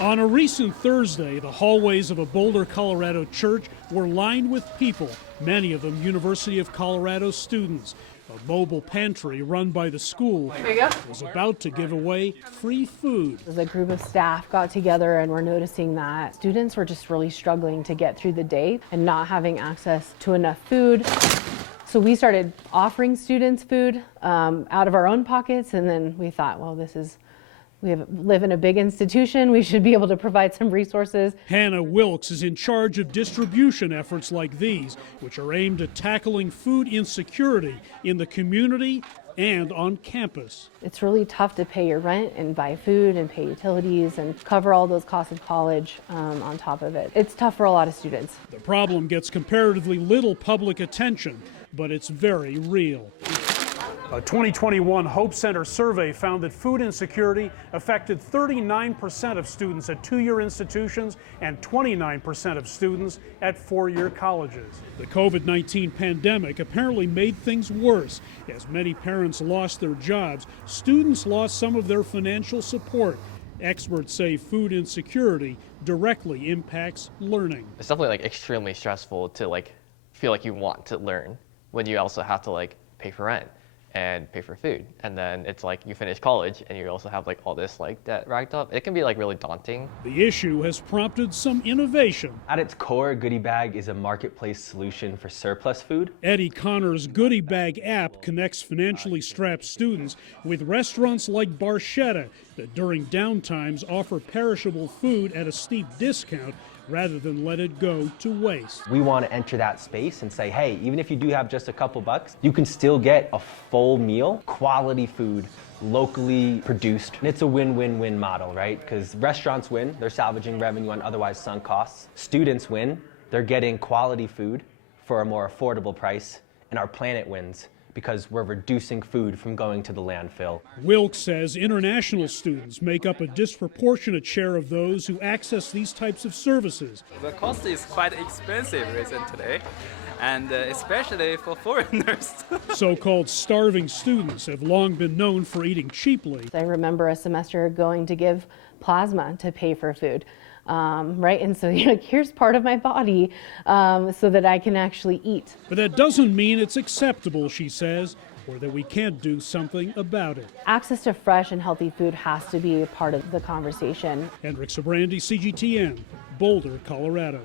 On a recent Thursday, the hallways of a Boulder, Colorado church were lined with people, many of them University of Colorado students. A mobile pantry run by the school was about to give away free food. As a group of staff got together and we're noticing that students were just really struggling to get through the day and not having access to enough food. So we started offering students food out of our own pockets, and then we thought, well, we live in a big institution, we should be able to provide some resources. Hannah Wilkes is in charge of distribution efforts like these, which are aimed at tackling food insecurity in the community and on campus. It's really tough to pay your rent and buy food and pay utilities and cover all those costs of college on top of it. It's tough for a lot of students. The problem gets comparatively little public attention, but it's very real. A 2021 Hope Center survey found that food insecurity affected 39% of students at two-year institutions and 29% of students at four-year colleges. The COVID-19 pandemic apparently made things worse. As many parents lost their jobs, students lost some of their financial support. Experts say food insecurity directly impacts learning. It's definitely extremely stressful to feel like you want to learn when you also have to pay for rent and pay for food, and then it's you finish college and you also have all this debt racked up. It can be really daunting. The issue has prompted some innovation. At its core, Goodie Bag is a marketplace solution for surplus food. Eddie Connor's Goodie Bag app connects financially strapped students with restaurants like Barchetta that during downtimes offer perishable food at a steep discount rather than let it go to waste. We want to enter that space and say, hey, even if you do have just a couple bucks, you can still get a full meal, quality food, locally produced. And it's a win-win-win model, right? Because restaurants win, they're salvaging revenue on otherwise sunk costs. Students win, they're getting quality food for a more affordable price. And our planet wins, because we're reducing food from going to the landfill. Wilkes says international students make up a disproportionate share of those who access these types of services. The cost is quite expensive recently, and especially for foreigners. So-called starving students have long been known for eating cheaply. I remember a semester going to give plasma to pay for food. Right, and so here's part of my body so that I can actually eat. But that doesn't mean it's acceptable, she says, or that we can't do something about it. Access to fresh and healthy food has to be a part of the conversation. Hendrik, Sybrandy, CGTN, Boulder, Colorado.